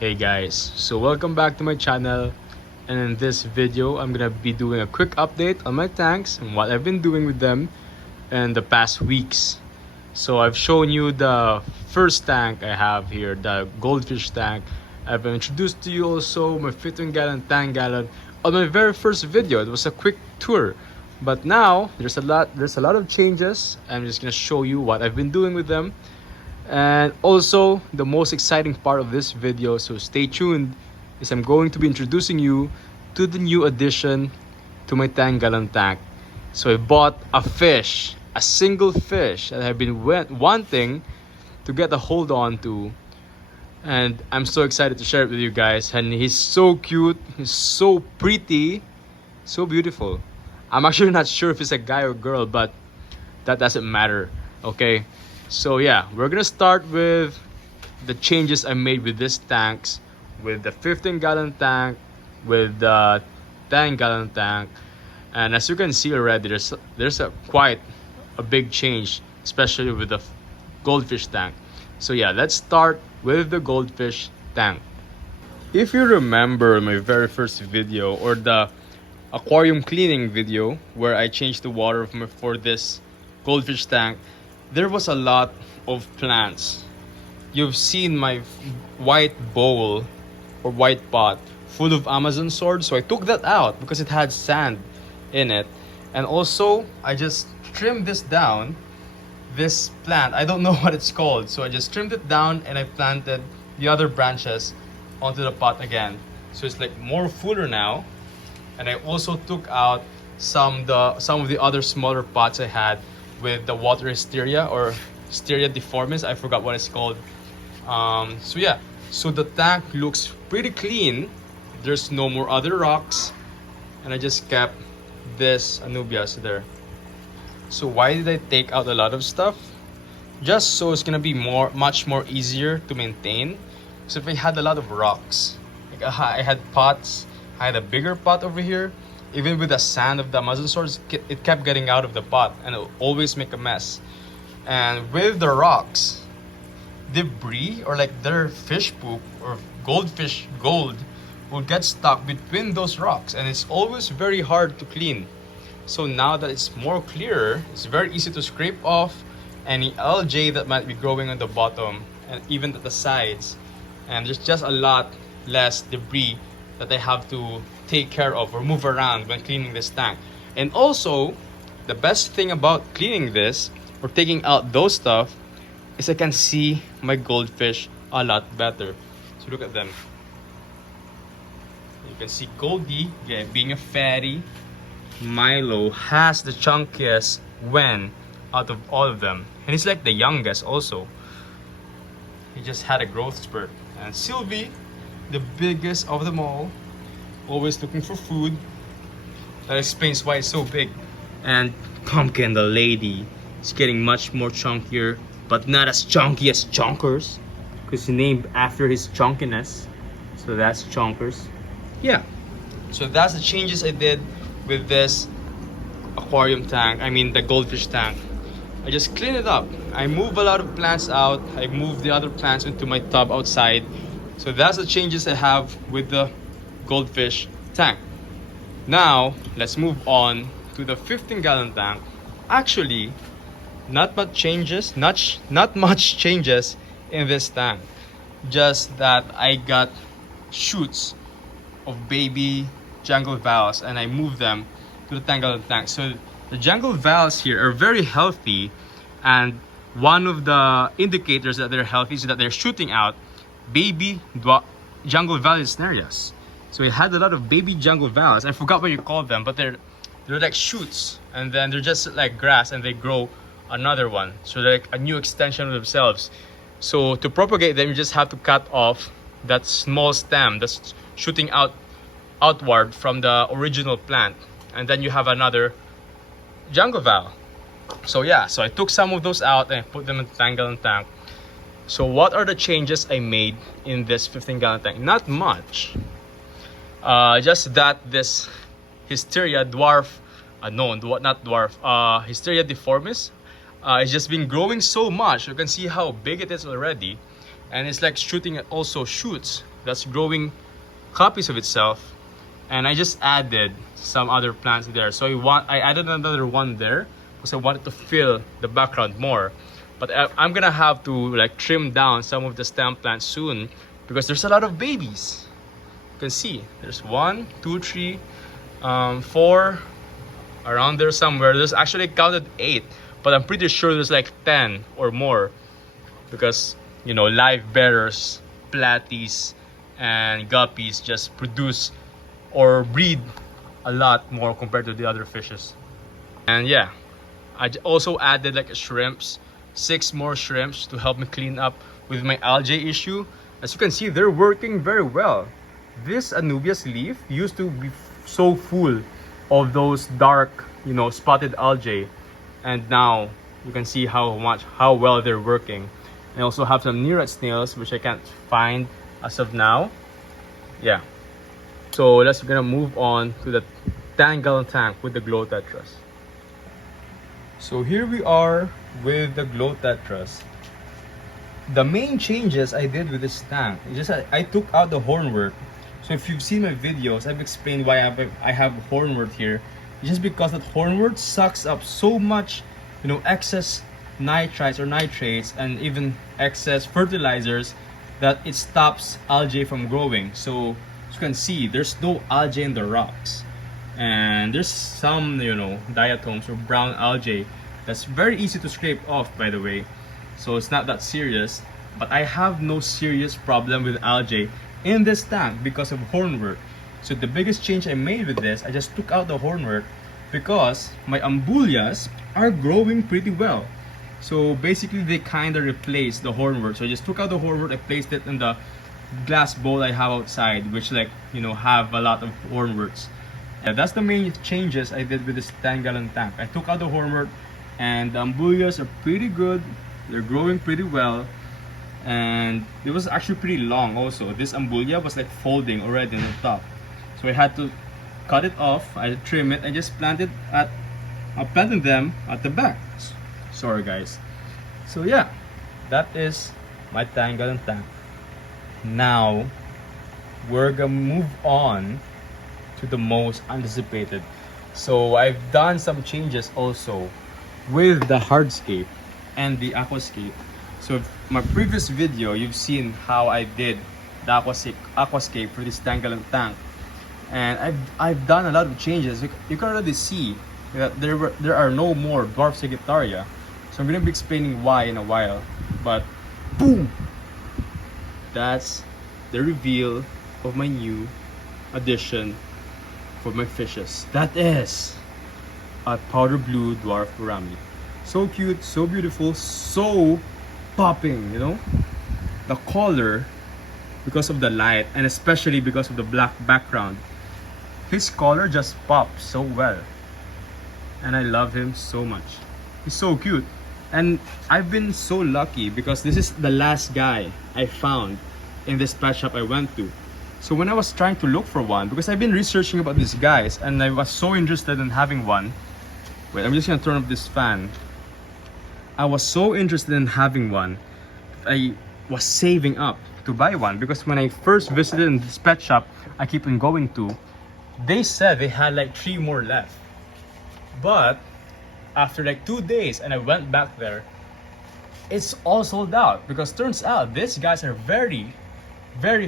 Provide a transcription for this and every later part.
Hey guys, so welcome back to my channel, and in this video I'm gonna be doing a quick update on my tanks and what I've been doing with them in the past weeks. So I've shown you the first tank I have here, the goldfish tank. I've introduced to you also my 15-gallon, 10-gallon on my very first video. It was a quick tour, but now there's a lot of changes. I'm just gonna show you what I've been doing with them. And also the most exciting part of this video, so stay tuned, is I'm going to be introducing you to the new addition to my 10-gallon tank. So I bought a fish, a single fish that I've been wanting to get a hold on to, and I'm so excited to share it with you guys. And he's so cute, he's so pretty, so beautiful. I'm actually not sure if it's a guy or girl, but that doesn't matter. Okay, so yeah, we're gonna start with the changes I made with these tanks, with the 15-gallon tank, with the 10-gallon tank. And as you can see already, there's quite a big change, especially with the goldfish tank. So yeah, let's start with the goldfish tank. If you remember my very first video, or the aquarium cleaning video, where I changed the water for this goldfish tank, there was a lot of plants. You've seen my white bowl or white pot full of Amazon swords, so I took that out because it had sand in it. And also I just trimmed this down, this plant, I don't know what it's called, so I just trimmed it down and I planted the other branches onto the pot again, so it's like more fuller now. And I also took out some of the other smaller pots I had with the water hysteria or hysteria deformis, I forgot what it's called. So yeah, so the tank looks pretty clean. There's no more other rocks, and I just kept this anubias there. So why did I take out a lot of stuff? Just so it's gonna be much more easier to maintain. So if I had a lot of rocks, like I had pots, I had a bigger pot over here. Even with the sand of the Amazon swords, it kept getting out of the pot and it would always make a mess. And with the rocks, debris or like their fish poop or goldfish gold will get stuck between those rocks, and it's always very hard to clean. So now that it's more clearer, it's very easy to scrape off any algae that might be growing on the bottom and even at the sides. And there's just a lot less debris that I have to take care of or move around when cleaning this tank. And also, the best thing about cleaning this or taking out those stuff is I can see my goldfish a lot better. So look at them. You can see Goldie, yeah, being a fatty. Milo has the chunkiest wen out of all of them, and he's like the youngest also. He just had a growth spurt. And Sylvie, the biggest of them all, always looking for food. That explains why it's so big. And Pumpkin, the lady, is getting much more chunkier, but not as chunky as Chonkers, because he's named after his chunkiness. So that's Chonkers. Yeah, so that's the changes I did with this aquarium tank, I mean the goldfish tank. I just clean it up. I move a lot of plants out. I move the other plants into my tub outside. So that's the changes I have with the goldfish tank. Now let's move on to the 15-gallon tank. Actually, not much changes in this tank, just that I got shoots of baby jungle valves and I moved them to the 10-gallon tank. So the jungle valves here are very healthy, and one of the indicators that they're healthy is that they're shooting out baby jungle vallisnerias. So it had a lot of baby jungle valves. I forgot what you call them, but they're like shoots, and then they're just like grass and they grow another one. So they're like a new extension of themselves. So to propagate them, you just have to cut off that small stem that's shooting outward from the original plant, and then you have another jungle valve. So yeah, so I took some of those out and I put them in the 10-gallon tank. So what are the changes I made in this 15-gallon tank? Not much. Just that this hysteria hysteria deformis it's just been growing so much. You can see how big it is already, and it's like shooting at also shoots that's growing copies of itself, and I just added some other plants there. So I added another one there because I wanted to fill the background more. But I'm gonna have to like trim down some of the stem plants soon because there's a lot of babies. You can see there's 1, 2, 3, 4 around there somewhere. There's actually counted 8, but I'm pretty sure there's like 10 or more because, you know, live bearers, platies, and guppies just produce or breed a lot more compared to the other fishes. And yeah, I also added like shrimps, 6 more shrimps to help me clean up with my algae issue. As you can see, they're working very well. This Anubias leaf used to be so full of those dark, you know, spotted algae, and now you can see how well they're working. I also have some nereid snails which I can't find as of now. Yeah, so let's gonna move on to the 10-gallon tank with the glow tetras. So here we are with the glow tetras. The main changes I did with this tank is just I took out the hornwort. So if you've seen my videos, I've explained why I have hornwort here. It's just because that hornwort sucks up so much, you know, excess nitrites or nitrates and even excess fertilizers that it stops algae from growing. So as you can see, there's no algae in the rocks, and there's some, you know, diatoms or brown algae that's very easy to scrape off, by the way. So it's not that serious, but I have no serious problem with algae in this tank because of hornwort. So the biggest change I made with this, I just took out the hornwort because my ambullas are growing pretty well. So basically they kind of replaced the hornwort. So I just took out the hornwort, I placed it in the glass bowl I have outside, which, like, you know, have a lot of hornworts. Yeah, that's the main changes I did with this 10-gallon tank. I took out the hornwort, and the ambullas are pretty good. They're growing pretty well, and it was actually pretty long also. This ambulla was like folding already on the top, so I had to cut it off. I trim it. I just planted them at the back. Sorry guys. So yeah, that is my 10-gallon tank. Now we're gonna move on to the most anticipated. So I've done some changes also with the hardscape and the aquascape. So my previous video, you've seen how I did the aquascape for this 10-gallon tank, and I've done a lot of changes. You can already see that there are no more dwarf sagittaria. So I'm gonna be explaining why in a while. But boom, that's the reveal of my new addition for my fishes. That is a powder blue dwarf gourami. So cute, so beautiful, so popping, you know, the color, because of the light and especially because of the black background. His color just pops so well, and I love him so much. He's so cute, and I've been so lucky because this is the last guy I found in this pet shop I went to. So when I was trying to look for one, because I've been researching about these guys and I was so interested in having one. Wait, I'm just gonna turn up this fan. I was so interested in having one. I was saving up to buy one because when I first visited in this pet shop I keep on going to, they said they had like 3 more left. But after like 2 days and I went back there, it's all sold out because turns out these guys are very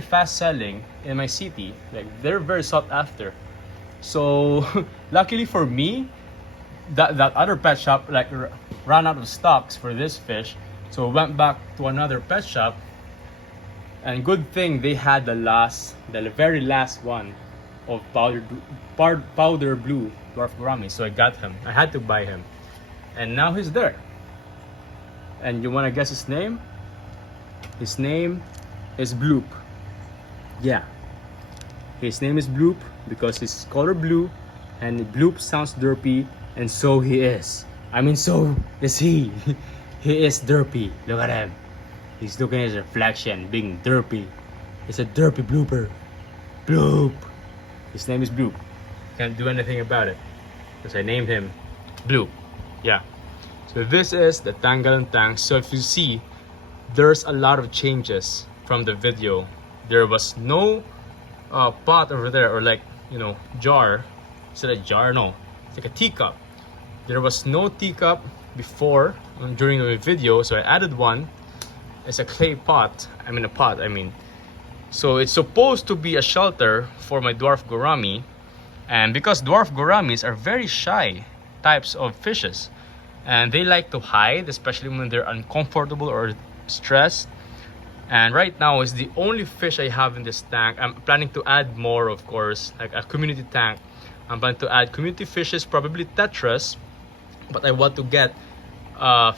fast selling in my city. Like, they're very sought after. So luckily for me, that other pet shop like ran out of stocks for this fish, so I went back to another pet shop, and good thing they had the very last one of powder blue dwarf gourami. So I got him. I had to buy him, and now he's there. And you want to guess his name? His name is Bloop. Yeah, his name is Bloop because he's color blue, and Bloop sounds derpy, and so he is. I mean, so is he. He is derpy. Look at him. He's looking at his reflection, being derpy. He's a derpy blooper. Bloop. His name is Bloop. Can't do anything about it because I named him Bloop. Yeah. So this is the 10-gallon tank. So if you see, there's a lot of changes from the video there was no pot over there, or like, you know, jar. Is it a jar? No, it's like a teacup. There was no teacup before during the video, so I added one. It's a clay pot. A pot. So it's supposed to be a shelter for my dwarf gourami, and because dwarf gouramis are very shy types of fishes, and they like to hide, especially when they're uncomfortable or stressed. And right now is the only fish I have in this tank. I'm planning to add more, of course, like a community tank. I'm planning to add community fishes, probably tetras, but I want to get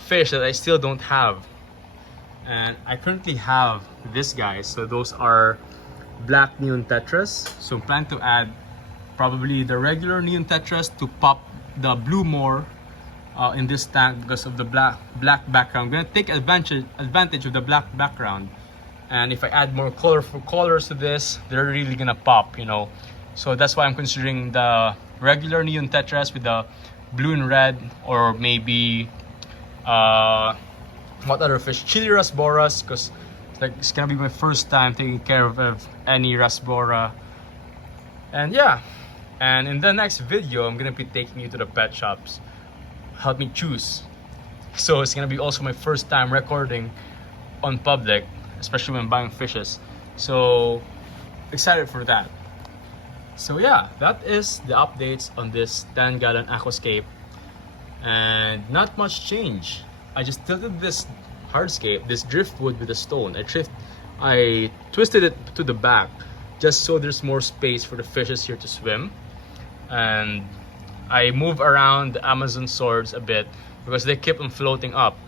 fish that I still don't have. And I currently have this guy, so those are black neon tetras. So I'm planning to add probably the regular neon tetras to pop the blue more in this tank because of the black background. I'm gonna take advantage of the black background, and if I add more colorful colors to this, they're really gonna pop, you know. So that's why I'm considering the regular neon tetras with the blue and red, or maybe what other fish, chili rasboras, because it's gonna be my first time taking care of any rasbora. And yeah, and in the next video I'm gonna be taking you to the pet shops, help me choose. So it's gonna be also my first time recording on public, especially when buying fishes. So excited for that. So yeah, that is the updates on this 10-gallon aquascape, and not much change. I just tilted this hardscape, this driftwood, with a stone. I twisted it to the back just so there's more space for the fishes here to swim. And I move around the Amazon swords a bit because they keep on floating up.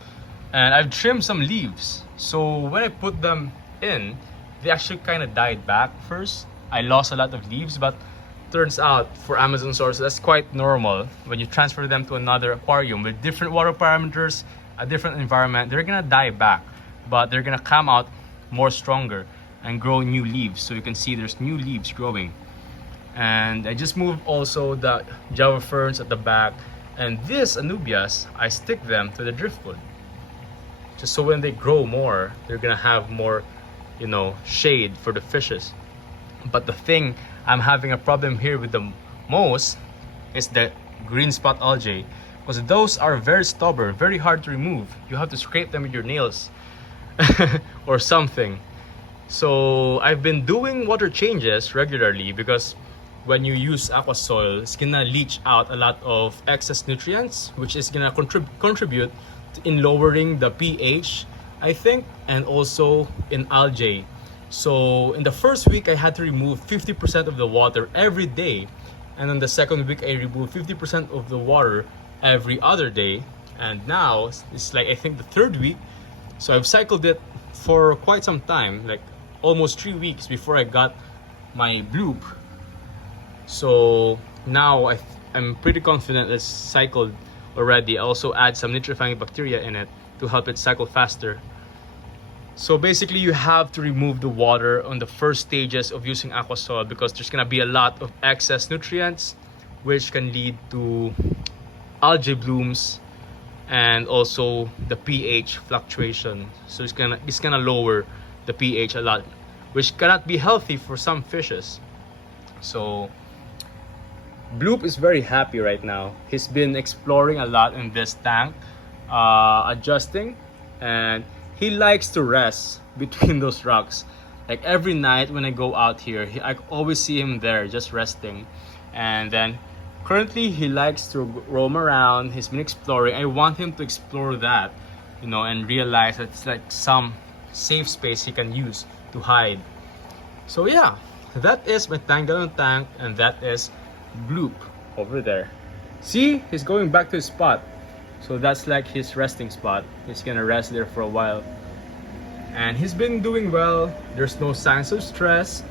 And I've trimmed some leaves, so when I put them in, they actually kind of died back first. I lost a lot of leaves, but turns out for Amazon swords, that's quite normal. When you transfer them to another aquarium with different water parameters, a different environment, they're gonna die back, but they're gonna come out more stronger and grow new leaves. So you can see there's new leaves growing. And I just moved also the Java ferns at the back, and this anubias, I stick them to the driftwood, just so when they grow more, they're gonna have more, you know, shade for the fishes. But the thing I'm having a problem here with the most is the green spot algae, because those are very stubborn, very hard to remove. You have to scrape them with your nails or something. So I've been doing water changes regularly, because when you use aqua soil, it's gonna leach out a lot of excess nutrients, which is gonna contribute in lowering the pH, I think, and also in algae. So in the first week, I had to remove 50% of the water every day, and on the second week, I removed 50% of the water every other day. And now it's like, I think, the third week, so I've cycled it for quite some time, like almost 3 weeks before I got my bloop. So now I'm pretty confident it's cycled already. I also add some nitrifying bacteria in it to help it cycle faster. So basically, you have to remove the water on the first stages of using aqua soil, because there's gonna be a lot of excess nutrients, which can lead to algae blooms and also the pH fluctuation. So it's gonna lower the pH a lot, which cannot be healthy for some fishes. So Bloop is very happy right now. He's been exploring a lot in this tank, adjusting, and he likes to rest between those rocks. Like every night when I go out here, I always see him there just resting. And then currently he likes to roam around. He's been exploring. I want him to explore that, you know, and realize that it's like some safe space he can use to hide. So yeah, that is my 10-gallon tank, and that is Bloop over there. See, he's going back to his spot. So that's like his resting spot. He's gonna rest there for a while. And he's been doing well. There's no signs of stress.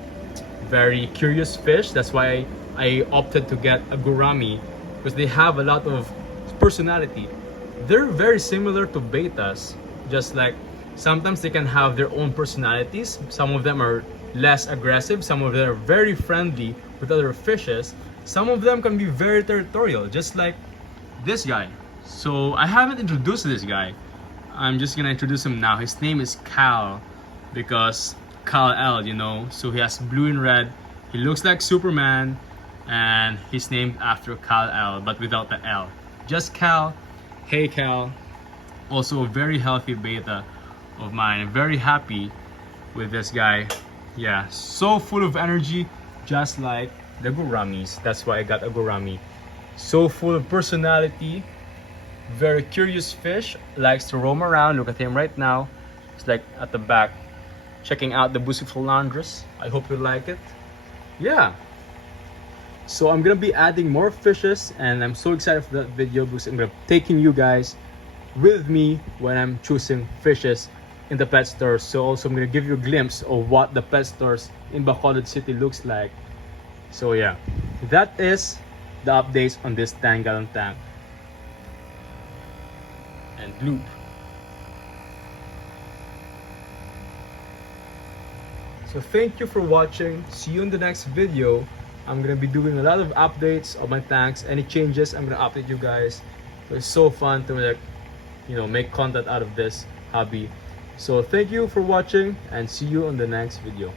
Very curious fish. That's why I opted to get a gourami, because they have a lot of personality. They're very similar to betas, just like sometimes they can have their own personalities. Some of them are less aggressive. Some of them are very friendly with other fishes. Some of them can be very territorial, just like this guy. So I haven't introduced this guy. I'm just gonna introduce him now. His name is Cal, because Kal-El, you know. So he has blue and red. He looks like Superman, and he's named after Kal-El, but without the L. Just Cal. Hey Cal. Also a very healthy beta of mine. I'm very happy with this guy. Yeah, so full of energy, just like the gouramis. That's why I got a gourami. So full of personality, very curious fish, likes to roam around. Look at him right now. It's like at the back, checking out the bucephalandrus. I hope you like it. Yeah. So I'm gonna be adding more fishes, and I'm so excited for that video because I'm gonna be taking you guys with me when I'm choosing fishes in the pet stores. So also I'm gonna give you a glimpse of what the pet stores in Bacolod City looks like. So yeah, that is the updates on this 10-gallon tank and loop. So thank you for watching. See you in the next video. I'm gonna be doing a lot of updates of my tanks. Any changes, I'm gonna update you guys. It's so fun to, like, you know, make content out of this hobby. So thank you for watching, and see you on the next video.